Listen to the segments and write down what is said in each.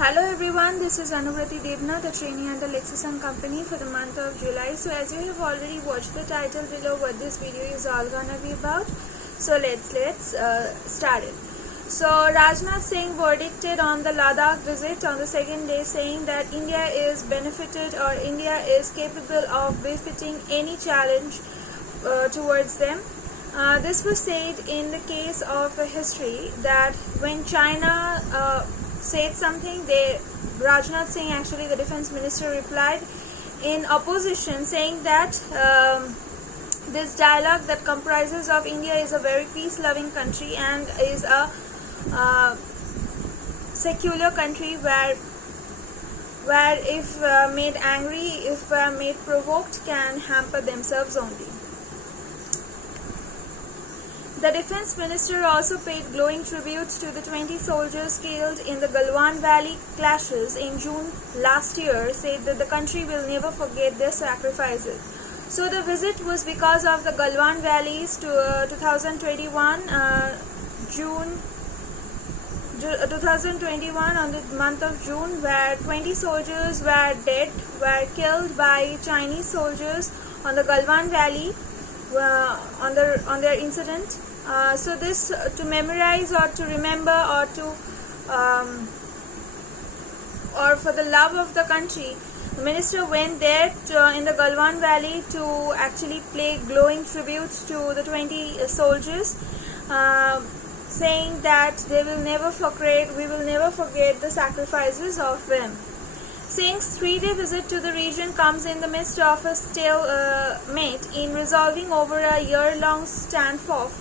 Hello everyone, this is Anuvrati Devnath, a trainee under Lexus & Company for the month of July. So as you have already watched the title below, what this video is all gonna be about. So let's start it. So Rajnath Singh verdicted on the Ladakh visit on the second day, saying that India is benefited or India is capable of befitting any challenge towards them. This was said in the case of a history that when China said something, Rajnath Singh, actually the defense minister, replied in opposition, saying that this dialogue that comprises of India is a very peace-loving country and is a secular country where if made angry, if made provoked, can hamper themselves only. The defense minister also paid glowing tributes to the 20 soldiers killed in the Galwan Valley clashes in June last year, said that the country will never forget their sacrifices. So the visit was because of the Galwan Valleys to 2021 on the month of June, where 20 soldiers were killed by Chinese soldiers on the Galwan Valley on their incident. So this to memorize or to remember or for the love of the country, the minister went there in the Galwan Valley to actually pay glowing tributes to the 20 soldiers, saying that we will never forget the sacrifices of them. Singh's three-day visit to the region comes in the midst of a stalemate in resolving over a year-long standoff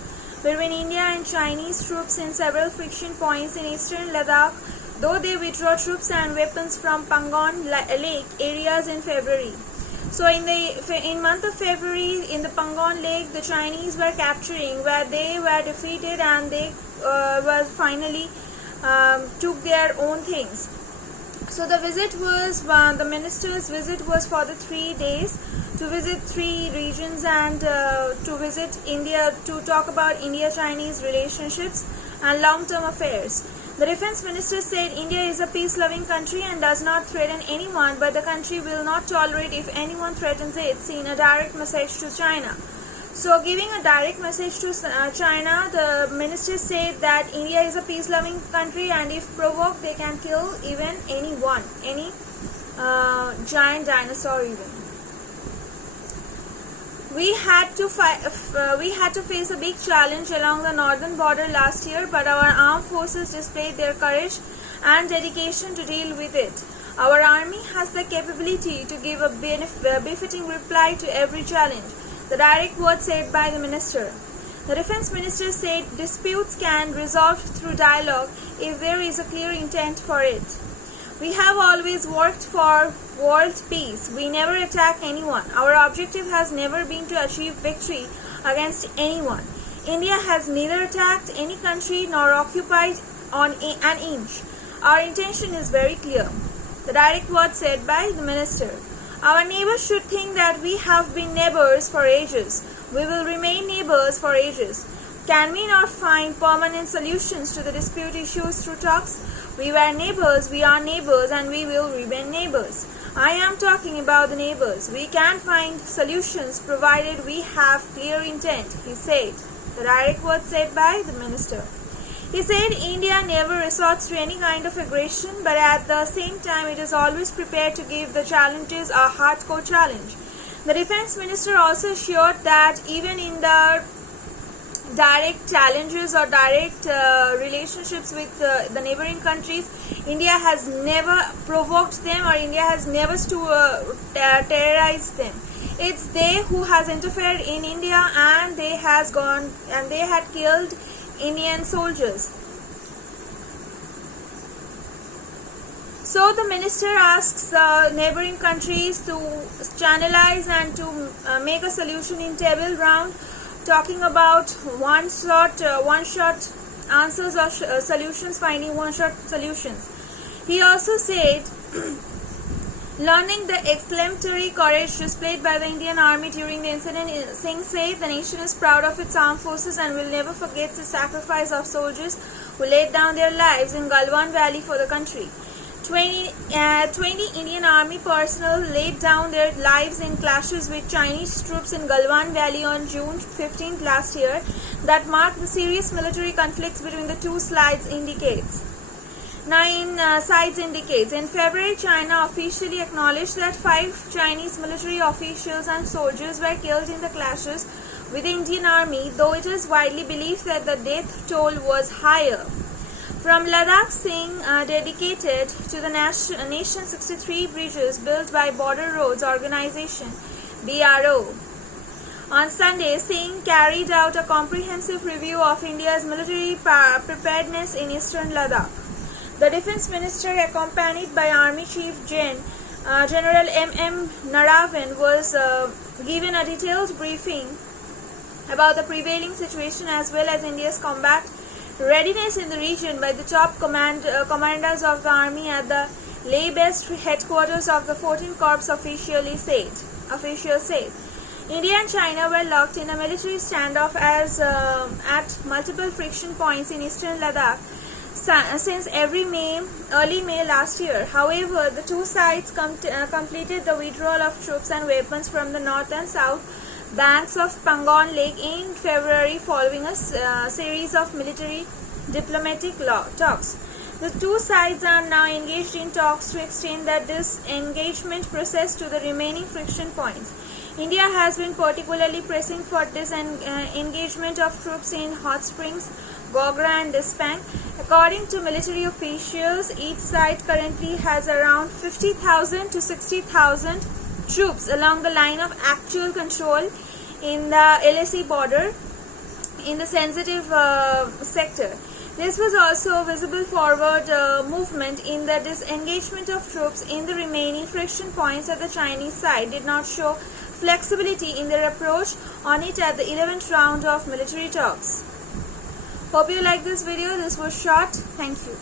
between India and Chinese troops in several friction points in eastern Ladakh, though they withdraw troops and weapons from Pangong Lake areas in February. So in month of February, in the Pangong Lake, the Chinese were capturing, where they were defeated, and they were finally took their own things. So the minister's visit was for the 3 days, to visit 3 regions and to visit India, to talk about India-Chinese relationships and long-term affairs. The defense minister said India is a peace-loving country and does not threaten anyone, but the country will not tolerate if anyone threatens it, in a direct message to China. So giving a direct message to China, the minister said that India is a peace-loving country and if provoked, they can kill even anyone, any giant dinosaur even. We had to face a big challenge along the northern border last year, but our armed forces displayed their courage and dedication to deal with it. Our army has the capability to give a befitting reply to every challenge. The direct words said by the minister. The defense minister said disputes can be resolved through dialogue if there is a clear intent for it. We have always worked for world peace. We never attack anyone. Our objective has never been to achieve victory against anyone. India has neither attacked any country nor occupied on an inch. Our intention is very clear. The direct words said by the minister. Our neighbors should think that we have been neighbors for ages. We will remain neighbors for ages. Can we not find permanent solutions to the dispute issues through talks? We were neighbors, we are neighbors, and we will remain neighbors. I am talking about the neighbors. We can find solutions provided we have clear intent, he said. The direct words said by the minister. He said India never resorts to any kind of aggression, but at the same time it is always prepared to give the challenges a hardcore challenge. The defense minister also assured that even in the direct challenges or direct relationships with the neighboring countries, India has never provoked them or India has never terrorized them. It's they who has interfered in India, and they had killed Indian soldiers. So the minister asks neighboring countries to channelize and to make a solution in table round, talking about one-shot answers or solutions, finding one-shot solutions. He also said Learning the exemplary courage displayed by the Indian Army during the incident, Singh said the nation is proud of its armed forces and will never forget the sacrifice of soldiers who laid down their lives in Galwan Valley for the country. 20 Indian Army personnel laid down their lives in clashes with Chinese troops in Galwan Valley on June 15th last year that marked the serious military conflicts between the two sides indicates. In February, China officially acknowledged that 5 Chinese military officials and soldiers were killed in the clashes with the Indian Army, though it is widely believed that the death toll was higher. From Ladakh, Singh dedicated to the nation's 63 bridges built by Border Roads Organization (BRO). On Sunday, Singh carried out a comprehensive review of India's military preparedness in eastern Ladakh. The Defence Minister, accompanied by Army Chief General M.M. Naravan, was given a detailed briefing about the prevailing situation as well as India's combat readiness in the region by the top commanders of the army at the Leh-based headquarters of the 14th Corps, officials said. India and China were locked in a military standoff at multiple friction points in eastern Ladakh since early May last year. However, the two sides completed the withdrawal of troops and weapons from the north and south banks of Pangon Lake in February following a series of military diplomatic talks. The two sides are now engaged in talks to extend the disengagement process to the remaining friction points. India has been particularly pressing for disengagement of troops in Hot Springs, Gogra and Dispang. According to military officials, each side currently has around 50,000 to 60,000 troops along the line of actual control in the LAC border in the sensitive sector. This was also a visible forward movement in the disengagement of troops in the remaining friction points at the Chinese side did not show flexibility in their approach on it at the 11th round of military talks. Hope you like this video. This was short. Thank you.